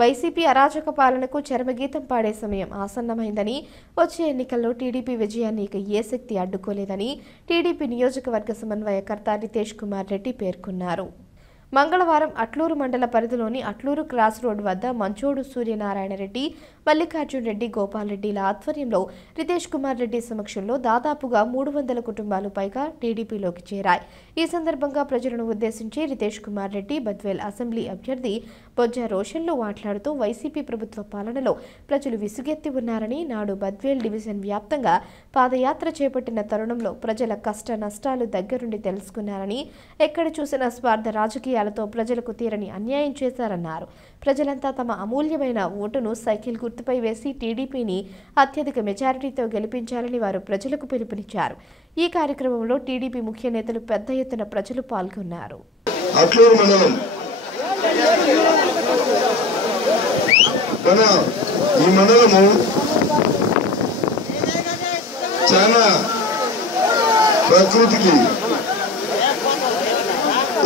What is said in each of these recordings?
YCP అరాచక పాలనకు చరమగీతం పాడే సమయం ఆసన్నమైందని, వచ్చే ఎన్నికల్లో టీడీపీ విజయాన్ని ఇక ఏ శక్తి అడ్డుకోలేదని టీడీపీ నియోజకవర్గ సమన్వయకర్త రితేష్ కుమార్ రెడ్డి పేర్కొన్నారు. మంగళవారం అట్లూరు మండల పరిధిలోని అట్లూరు క్రాస్ రోడ్ వద్ద మంచోడు సూర్యనారాయణ రెడ్డి, మల్లికార్జున్ రెడ్డి, గోపాల్ రెడ్డిల ఆధ్వర్యంలో రితేష్ కుమార్ రెడ్డి సమక్షంలో దాదాపుగా 300 కుటుంబాలు పైగా టీడీపీలోకి చేరాయి. ఈ సందర్భంగా ప్రజలను ఉద్దేశించి రితేష్ కుమార్ రెడ్డి బద్వేల్ అసెంబ్లీ అభ్యర్థి బొజ్జ రోషన్లు మాట్లాడుతూ వైసీపీ ప్రభుత్వ పాలనలో ప్రజలు విసుగెత్తి ఉన్నారని, నాడు బద్వేల్ డివిజన్ వ్యాప్తంగా పాదయాత్ర చేపట్టిన తరుణంలో ప్రజల కష్ట నష్టాలు దగ్గరుండి తెలుసుకున్నారని, ఎక్కడ చూసినా స్వార్థ రాజకీయాలతో ప్రజలకు తీరని అన్యాయం చేశారన్నారు. ప్రజలంతా తమ అమూల్యమైన ఓటును సైకిల్ గుర్తుపై వేసి టీడీపీని అత్యధిక మెజారిటీతో గెలిపించాలని వారు ప్రజలకు పిలుపునిచ్చారు. ఈ కార్యక్రమంలో టీడీపీ ముఖ్య నేతలు పెద్ద ఎత్తున ప్రజలు పాల్గొన్నారు. ఈ మండలము చాలా ప్రకృతికి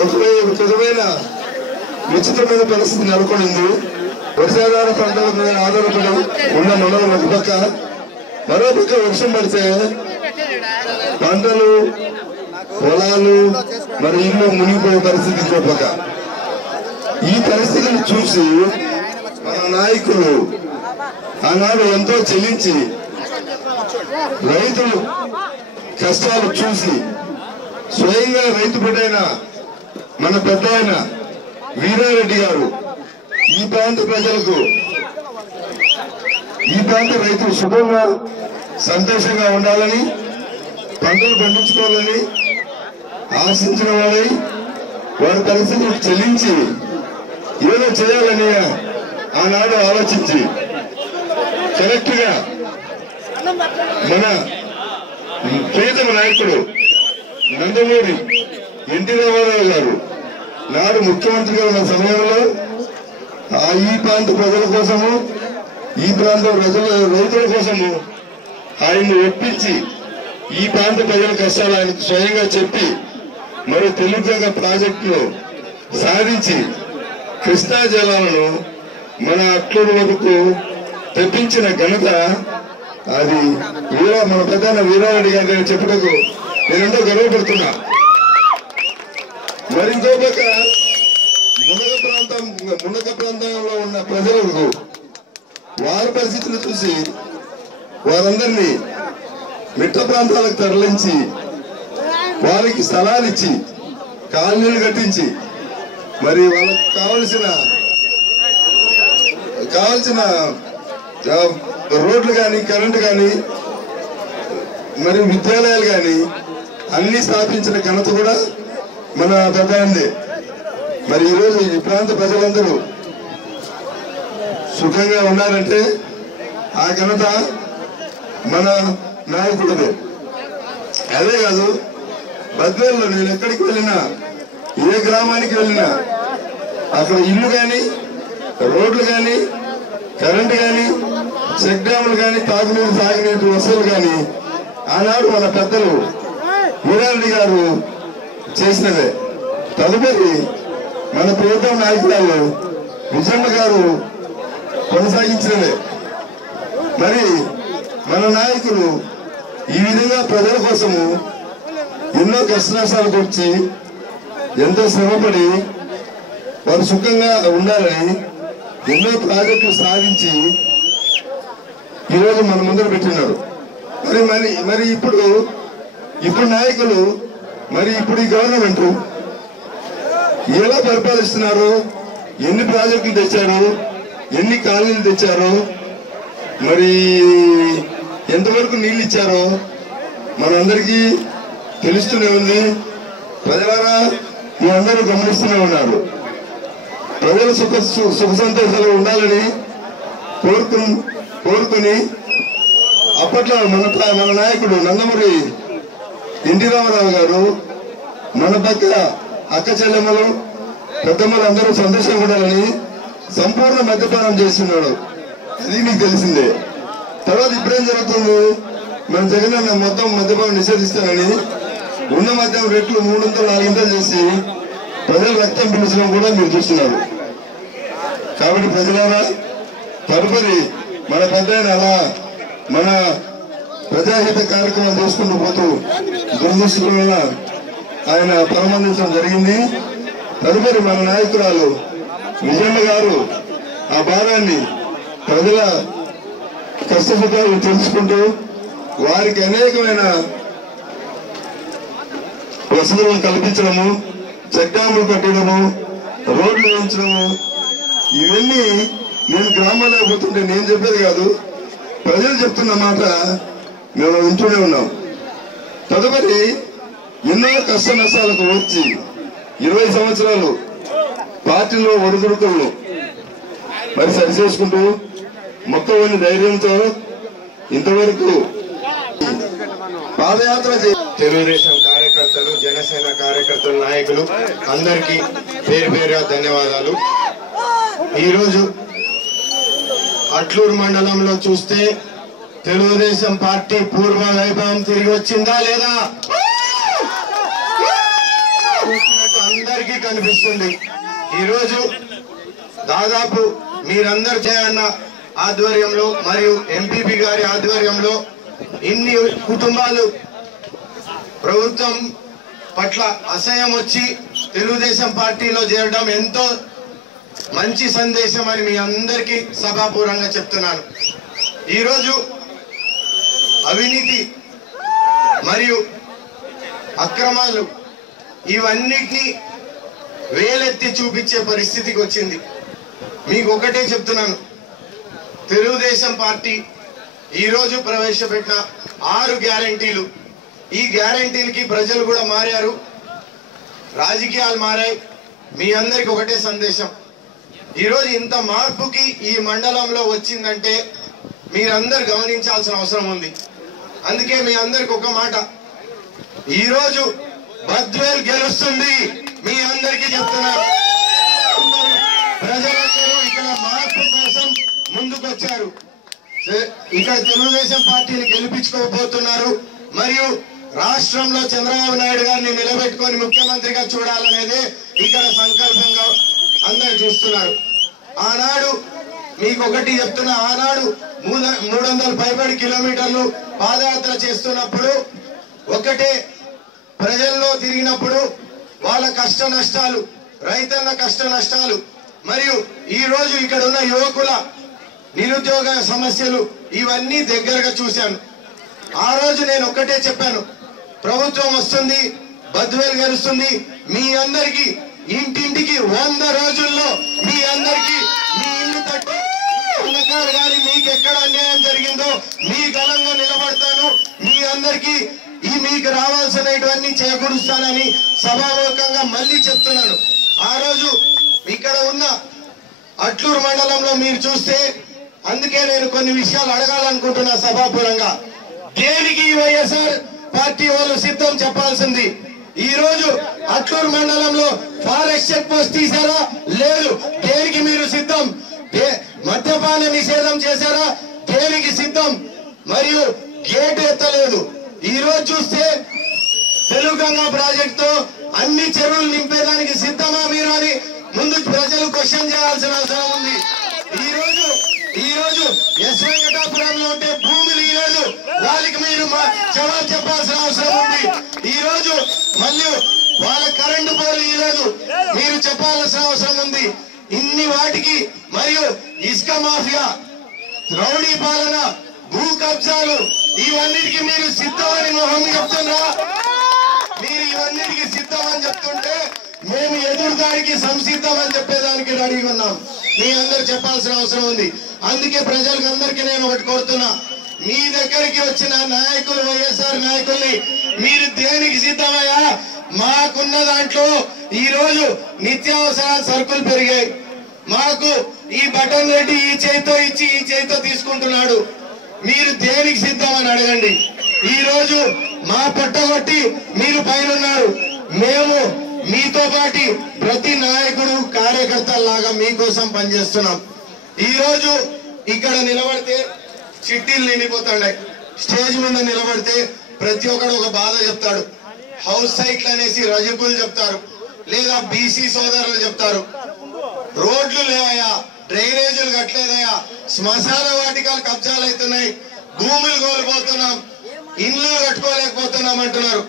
ఒక విధమైన ఉచితమైన పరిస్థితి నెలకొనింది. వర్షాధార పంటల మీద ఆధారపడి ఉన్న మండలం ఒక పక్క, మరో పక్క వర్షం పడితే పంటలు, పొలాలు, మరి ఇల్లు మునిగిపోయే పరిస్థితి ఇంకో పక్క. ఈ పరిస్థితిని చూసి మన నాయకులు ఆనాడు ఎంతో చెల్లించి రైతులు కష్టాలు చూసి స్వయంగా రైతు బిడ్డైన మన పెద్ద ఆయన వీరారెడ్డి గారు ఈ ప్రాంత ప్రజలకు, ఈ ప్రాంత రైతులు సుఖంగా సంతోషంగా ఉండాలని, పంటలు పండించుకోవాలని ఆశించిన వాడై వారి పరిస్థితులకు చెల్లించి ఏదో చేయాలని ఆనాడు ఆలోచించి కరెక్ట్ గా మన ప్రియతమ నాయకుడు నందమూరి ఎన్టీ రామారావు గారు నాడు ముఖ్యమంత్రిగా ఉన్న సమయంలో ఈ ప్రాంత ప్రజల కోసము, ఈ ప్రాంత రైతుల కోసము ఆయన్ని ఒప్పించి ఈ ప్రాంత ప్రజల కష్టాలు ఆయనకు స్వయంగా చెప్పి మరి తెలుగుగా ప్రాజెక్టును సాధించి కృష్ణా జలాలను మన అట్లూరు వరకు తెప్పించిన ఘనత అది మన ప్రధాన వీరారెడ్డి గారి చెప్పుటకు నేనెంతో గర్వపడుతున్నా. మరి ఇంకో పక్క మునగ ప్రాంతంలో ఉన్న ప్రజలకు వారి పరిస్థితులు చూసి వారందరినీ మిట్ట ప్రాంతాలకు తరలించి వారికి స్థలాలు ఇచ్చి కాలనీలు కట్టించి మరి వాళ్ళకి కావలసిన రోడ్లు కానీ, కరెంటు కానీ, మరి విద్యాలయాలు కానీ అన్ని స్థాపించిన ఘనత కూడా మన పెద్దందే. మరి ఈరోజు ఈ ప్రాంత ప్రజలందరూ సుఖంగా ఉన్నారంటే ఆ ఘనత మన నాయకుడిదే. అదే కాదు, బద్వేల్లో నేను ఎక్కడికి వెళ్ళినా, ఏ గ్రామానికి వెళ్ళినా అక్కడ ఇల్లు కానీ, రోడ్లు కానీ, కరెంటు కానీ, చెక్ డ్యాములు కానీ, తాగునీరు సాగునీరు వసతులు కానీ ఆనాడు మన పెద్దలు వీరారెడ్డి గారు చేసినవే. తదుపరి మన ప్రభుత్వ నాయకురాలు విజయమ్మ గారు కొనసాగించినవే. మరి మన నాయకులు ఈ విధంగా ప్రజల కోసము ఎన్నో కష్టనష్టాలు కూర్చి ఎంతో శ్రమపడి వారు సుఖంగా ఉండాలని ఎన్నో ప్రాజెక్టులు సాధించి ఈరోజు మన ముందర పెట్టినారు. మరి ఇప్పుడు నాయకులు, మరి ఇప్పుడు ఈ గవర్నమెంట్ ఎలా పరిపాలిస్తున్నారు, ఎన్ని ప్రాజెక్టులు తెచ్చారు, ఎన్ని కాలనీలు తెచ్చారు, మరి ఎంతవరకు నీళ్ళు ఇచ్చారో మనందరికీ తెలుస్తూనే ఉంది. ప్రజలారా మీ అందరూ గమనిస్తూనే ఉన్నారు. ప్రజలు సుఖ సంతోషాలు ఉండాలని కోరుకుని అప్పట్లో మన నాయకుడు నందమూరి ఎన్టీ రామారావు గారు మన పక్క అక్క చెల్లెమ్మలు, పెద్దమ్మలు అందరూ సంతోషంగా ఉండాలని సంపూర్ణ మద్యపానం చేస్తున్నాడు. అది మీకు తెలిసిందే. తర్వాత ఇప్పుడేం జరుగుతుంది, మన జగన్ మొత్తం మద్యపానం నిషేధిస్తానని ఉన్న మద్యం రెట్లు 300-400 చేసి ప్రజల రక్తం పిలిచడం కూడా మీరు చూస్తున్నారు. కాబట్టి ప్రజలారా తదుపరి మన పెద్దయిన అలా మన ప్రజాహిత కార్యక్రమం చేసుకుంటూ పోతూ దురదృష్టం వల్ల ఆయన పరమానందించడం జరిగింది. తదుపరి మన నాయకురాలు విజయమ్మ గారు ఆ భారాన్ని ప్రజల కష్టసుఖాలు తెలుసుకుంటూ వారికి అనేకమైన వసతులను కల్పించడము, చెక్ డ్యాములు కట్టడము, రోడ్లు వేయించడము, ఇవన్నీ నేను గ్రామాల్లో పోతుంటే నేను చెప్పేది కాదు, ప్రజలు చెప్తున్న మాట మేము వింటూనే ఉన్నాం. తదుపరి ఎన్నో కష్ట నష్టాలకు వచ్చి 20 సంవత్సరాలు పార్టీలో ఒడిదుడుకులను మరి సరిచేసుకుంటూ మొక్కవని ధైర్యంతో ఇంతవరకు పాదయాత్ర తెలుగుదేశం కార్యకర్తలు, జనసేన కార్యకర్తలు, నాయకులు అందరికీ పేరు పేరుగా ధన్యవాదాలు. ఈరోజు అట్లూరు మండలంలో చూస్తే తెలుగుదేశం పార్టీ పూర్వ వైభవం తిరిగి వచ్చిందా లేదా అందరికీ కనిపిస్తుంది. ఈరోజు దాదాపు మీరందరూ చేయన్న ఆధ్వర్యంలో మరియు ఎంపీపీ గారి ఆధ్వర్యంలో ఇన్ని కుటుంబాలు ప్రభుత్వం పట్ల అసహ్యం వచ్చి తెలుగుదేశం పార్టీలో చేరడం ఎంతో మంచి సందేశం అని మీ అందరికీ సభాపూర్వంగా చెప్తున్నాను. ఈరోజు అవినీతి మరియు అక్రమాలు ఇవన్నిటినీ వేలెత్తి చూపించే పరిస్థితికి వచ్చింది. మీకు ఒకటే చెప్తున్నాను, తెలుగుదేశం పార్టీ ఈరోజు ప్రవేశపెట్టిన 6 గ్యారంటీలు, ఈ గ్యారంటీలకి ప్రజలు కూడా మారారు, రాజకీయాలు మారాయి. మీ అందరికి ఒకటే సందేశం, ఈరోజు ఇంత మార్పుకి ఈ మండలంలో వచ్చిందంటే మీరందరూ గమనించాల్సిన అవసరం ఉంది. అందుకే మీ అందరికి ఒక మాట, ఈరోజు బద్వేల్ గెలుస్తుంది. మీ అందరికీ చెప్తున్నారు, ప్రజలందరూ ఇక్కడ మార్పు కోసం ముందుకొచ్చారు. ఇక్కడ తెలుగుదేశం పార్టీని గెలిపించుకోబోతున్నారు. మరియు రాష్ట్రంలో చంద్రబాబు నాయుడు గారిని నిలబెట్టుకొని ముఖ్యమంత్రిగా చూడాలనేదే ఇక్కడ సంకల్పంగా అందరు చూస్తున్నారు. ఆనాడు మీకు ఒకటి చెప్తున్నా, ఆనాడు 300 పైబడి కిలోమీటర్లు పాదయాత్ర చేస్తున్నప్పుడు ఒకటే ప్రజల్లో తిరిగినప్పుడు వాళ్ళ కష్ట నష్టాలు, రైతన్న కష్ట నష్టాలు, మరియు ఈ రోజు ఇక్కడ ఉన్న యువకుల నిరుద్యోగ సమస్యలు ఇవన్నీ దగ్గరగా చూశాను. ఆ రోజు నేను ఒక్కటే చెప్పాను, ప్రభుత్వం వస్తుంది, బద్వేల్ గెలుస్తుంది, మీ అందరికీ ఇంటింటికి 100 రోజుల్లో మీ అందరికీ మీ ఇల్లు తట్టి కానీ మీకు ఎక్కడ అన్యాయం జరిగిందో మీ గలంగా నిలబడతాను, మీ అందరికీ మీకు రావాల్సినవన్నీ చేకూరుస్తానని సభాముఖంగా మళ్ళీ చెప్తున్నాను. ఆ రోజు ఇక్కడ ఉన్న అట్లూరు మండలంలో మీరు చూస్తే, అందుకే నేను కొన్ని విషయాలు అడగాలనుకుంటున్నా సభాపూర్వంగా. దేనికి వైఎస్ఆర్ పార్టీ వాళ్ళు సిద్ధం చెప్పాల్సింది. ఈ రోజు అట్లూరు మండలంలో ఫారెస్ట్ చెక్ పోస్ట్ తీసారా? లేదు. దేనికి మీరు సిద్ధం? మద్యపాన నిషేధం చేశారా? దేనికి సిద్ధం? మరియు గేట్ ఎత్తలేదు. ఈ రోజు చూస్తే తెలుగంగా ప్రాజెక్ట్ తో అన్ని చెరువులు నింపేదానికి సిద్ధమా మీరు అని ముందు ప్రజలు క్వశ్చన్ చేయాల్సిన అవసరం ఉంది. ఈ రోజు ఎస్ వెంకటాపురంలో ఉంటే భూములు ఇవ్వలేదు, వాళ్ళకి మీరు జవాబు చెప్పాల్సిన అవసరం ఉంది. ఈ రోజు మళ్ళీ వాళ్ళ కరెంటు పోలు ఇవ్వలేదు, మీరు చెప్పాల్సిన అవసరం ఉంది. ఇన్ని వాటికి మరియు ఇసుక మాఫియా, రౌడీ పాలన, భూ కబ్జాలు, ఇవన్నిటికీ మీరు సిద్ధమని మొహం చెప్తున్నా? మీరు ఇవన్నిటికీ సిద్ధం అని చెప్తుంటే మేము ఎదురుదానికి సంసిద్ధం అని చెప్పేదానికి రెడీగా ఉన్నాం. మీ అందరు చెప్పాల్సిన అవసరం ఉంది. అందుకే ప్రజలకు అందరికీ నేను ఒకటి కోరుతున్నా, మీ దగ్గరికి వచ్చిన నాయకులు, వైఎస్ఆర్ నాయకుల్ని మీరు దేనికి సిద్ధమయ్యా? మాకున్న దాంట్లో ఈ రోజు నిత్యావసరాల సరుకులు పెరిగాయి. మాకు ఈ బటన్ రెడ్డి ఈ చేతితో ఇచ్చి ఈ చేతితో తీసుకుంటున్నాడు. మీరు దేనికి సిద్ధం అని అడగండి. ఈ రోజు మా పట్టగొట్టి మీరు పైన ఉన్నారు. మేము మీతో పాటు ప్రతి నాయకుడు కార్యకర్తలాగా మీకోసం పనిచేస్తున్నాం. ఈ రోజు ఇక్కడ నిలబడితే చిట్టీలు నిండిపోతాయి. స్టేజ్ మీద నిలబడితే ప్రతి ఒక్కడు ఒక బాధ చెప్తాడు. హౌస్ సైట్లు అనేసి రజకులు చెప్తారు, లేదా బీసీ సోదరులు చెప్తారు. రోడ్లు లేవయా, డ్రైనేజీలు కట్టలేదయా, శ్మశాన వాటికలు కబ్జాలు అవుతున్నాయి, భూములు కోల్పోతున్నాం, ఇల్లు కట్టుకోలేకపోతున్నాం అంటున్నారు.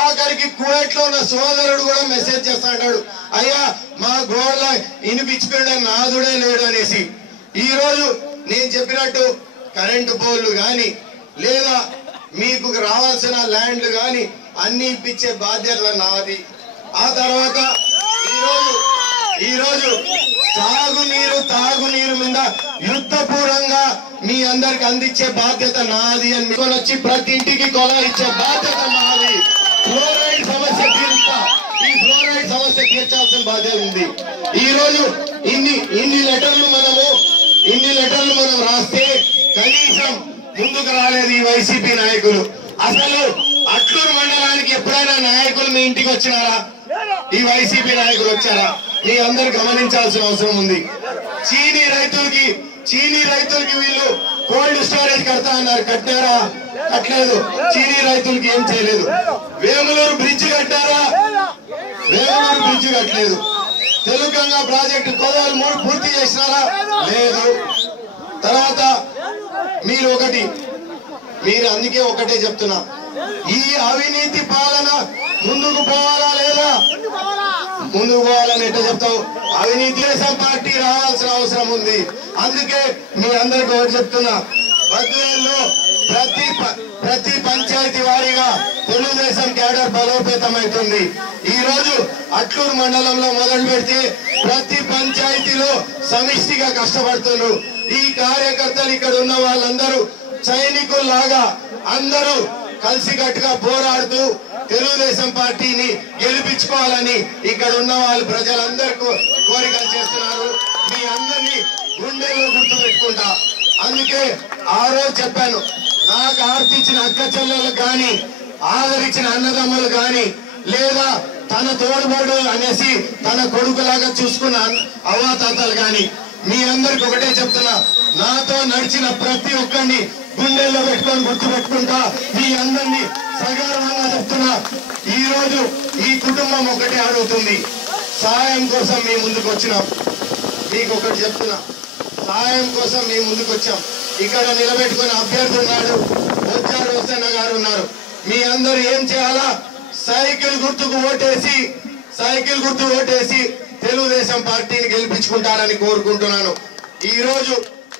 ఆఖరికి కువైట్ లో ఉన్న సోదరుడు కూడా మెసేజ్ చేస్తా అంటాడు, అయ్యా మా గోడల ఇనిపించుకునే నాదుడే లేడు అనేసి. ఈ రోజు నేను చెప్పినట్టు కరెంటు పోల్లు గాని లేదా మీకు రావాల్సిన ల్యాండ్లు గాని అన్ని ఇప్పించే బాధ్యత నాది. ఆ తర్వాత ఈరోజు తాగునీరు మీద యుద్ధపూర్వంగా మీ అందరికి అందించే బాధ్యత నాది అని వచ్చి ప్రతి ఇంటికి కొలా ఇచ్చే బాధ్యత నాది. ఫ్లోరైడ్ సమస్య తీరుస్తా, ఈ ఫ్లోరైడ్ సమస్య తీర్చాల్సిన బాధ్యత ఉంది. ఈ రోజు ఇన్ని లెటర్లు మనం రాస్తే కనీసం ముందుకు రాలేదు ఈ వైసీపీ నాయకులు. అసలు అట్లూరు మండలానికి ఎప్పుడైనా నాయకులు మీ ఇంటికి వచ్చినారా? ఈ వైసీపీ నాయకులు వచ్చారా? మీ అందరు గమనించాల్సిన అవసరం ఉంది. చీనీ రైతులకి వీళ్ళు కోల్డ్ స్టోరేజ్ కడతా అన్నారు, కట్టారా? కట్టలేదు. చీనీ రైతులకి ఏం చేయలేదు. వేములూరు బ్రిడ్జ్ కట్టారా? వేములూరు బ్రిడ్జ్ కట్టలేదు. తెలుగంగా ప్రాజెక్టు కోదాలు 3 పూర్తి చేసినారా? లేదు. తర్వాత మీరు అందుకే ఒకటే చెప్తున్నా, ఈ అవినీతి పాలన ముందుకు పోవాలా లేదా? ముందుకు పోవాలని ఎట్లా చెప్తావు? అవినీతి దేశం పార్టీ రావాల్సిన అవసరం ఉంది. అందుకే మీ అందరికి ఒకటి చెప్తున్నా, బద్వేల్లో ప్రతి పంచాయతీ వారీగా తెలుగుదేశం క్యాడర్ బలోపేతం అవుతుంది. ఈ రోజు అట్లూరు మండలంలో మొదలు పెడితే ప్రతి పంచాయతీలో సమిష్టిగా కష్టపడుతున్నారు. ఈ కార్యకర్తలు ఇక్కడ ఉన్న వాళ్ళందరూ సైనికుల్లాగా అందరూ కలిసికట్టుగా పోరాడుతూ తెలుగుదేశం పార్టీని గెలిపించుకోవాలని ఇక్కడ ఉన్న వాళ్ళు ప్రజలందరూ కోరికలు చేస్తున్నారు. మీ అందరినీ గుండెల్లో గుర్తు పెట్టుకుంటా. అందుకే ఆ రోజు చెప్పాను, నాకు ఆర్తించిన అక్క చెల్లెలకు గాని, ఆదరించిన అన్నదమ్ములు గాని, లేదా తన తోడుబడు అనేసి తన కొడుకులాగా చూసుకున్న అవ్వాతాతలు గాని, మీ అందరికి ఒకటే చెప్తున్నా, నాతో నడిచిన ప్రతి ఒక్కరిని గుండెల్లో పెట్టుకొని గుర్తు పెట్టుకుంటా. మీ అందరినీ సగర్వంగా చెప్తున్నా, ఈ రోజు ఈ కుటుంబం ఒకటే అడుగుతుంది, సాయం కోసం మీ ముందుకు వచ్చినాం. మీకు ఒకటి చెప్తున్నా, సాయం కోసం మీ ముందుకు వచ్చాం. ఇక్కడ నిలబెట్టుకుని అభ్యర్థి ఉన్నాడు, వచ్చాడు, హుస్సేన్ గారు ఉన్నారు. మీ అందరూ ఏం చేయాలా? సైకిల్ గుర్తు ఓటేసి తెలుగుదేశం పార్టీని గెలిపించుకుంటారని కోరుకుంటున్నాను. ఈ రోజు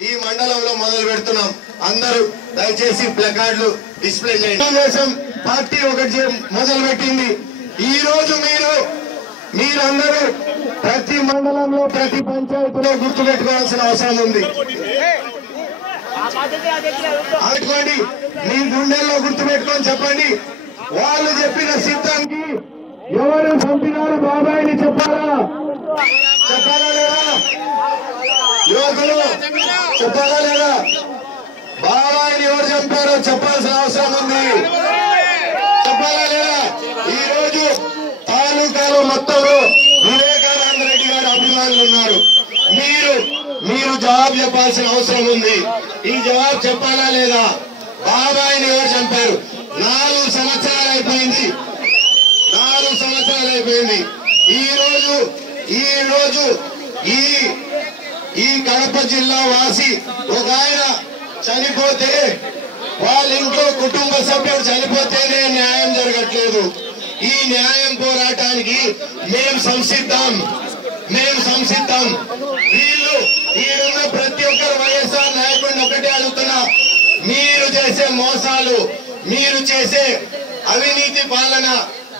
ఈ మండలంలో మొదలు పెడుతున్నాం. అందరూ దయచేసి ప్లకార్డులు డిస్ప్లే చేయండి. తెలుగుదేశం పార్టీ ఒకటి మొదలు పెట్టింది. ఈ రోజు మీరందరూ ప్రతి మండలంలో ప్రతి పంచాయతీలో గుర్తు పెట్టుకోవాల్సిన అవసరం ఉంది. అనుకోండి, మీ గుండెల్లో గుర్తు పెట్టుకొని చెప్పండి, వాళ్ళు చెప్పిన సిద్ధానికి ఎవరు పంపినారు బాబాయిని చెప్పాలా లేదా? యువకులు చెప్పాలా లేదా? బాబాయిని ఎవరు చంపారో చెప్పాల్సిన అవసరం ఉంది. చెప్పాలా లేదా? ఈ రోజు తాలూకాలో మొత్తంలో వివేకానంద రెడ్డి గారి అభిమానులు ఉన్నారు. మీరు జవాబు చెప్పాల్సిన అవసరం ఉంది. ఈ జవాబు చెప్పాలా లేదా? బాబాయిని ఎవరు చంపారు? 4 సంవత్సరాలు అయిపోయింది. ఈ రోజు ఈ కడప జిల్లా వాసి ఒక ఆయన చనిపోతే, వాళ్ళ ఇంట్లో కుటుంబ సభ్యుడు చనిపోతేనే న్యాయం జరగట్లేదు. ఈ న్యాయం పోరాటానికి మేము సంసిద్ధం. వీళ్ళు ఈడున్న ప్రతి ఒక్కరు వైఎస్ఆర్ నాయకుడిని ఒకటే అడుగుతున్నా, మీరు చేసే మోసాలు, మీరు చేసే అవినీతి పాలన,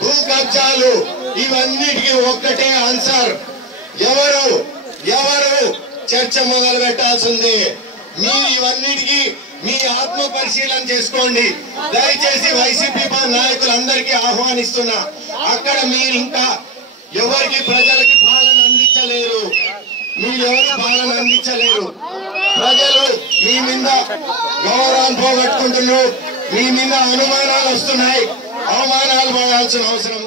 భూ కబ్జాలు, ఇవన్నిటికీ ఒక్కటే ఆన్సర్. ఎవరు చర్చ మొదలు పెట్టాల్సిందే. మీరు ఇవన్నిటికీ మీ ఆత్మ పరిశీలన చేసుకోండి. దయచేసి వైసీపీ నాయకులందరికీ ఆహ్వానిస్తున్నా, అక్కడ మీరు ఇంకా ఎవరికి ప్రజలకి పాలన అందించలేరు. ప్రజలు మీ మీద గౌరవం పోగొట్టుకుంటున్నారు. మీ మీద అనుమానాలు వస్తున్నాయి. అవమానాలు పడాల్సిన అవసరం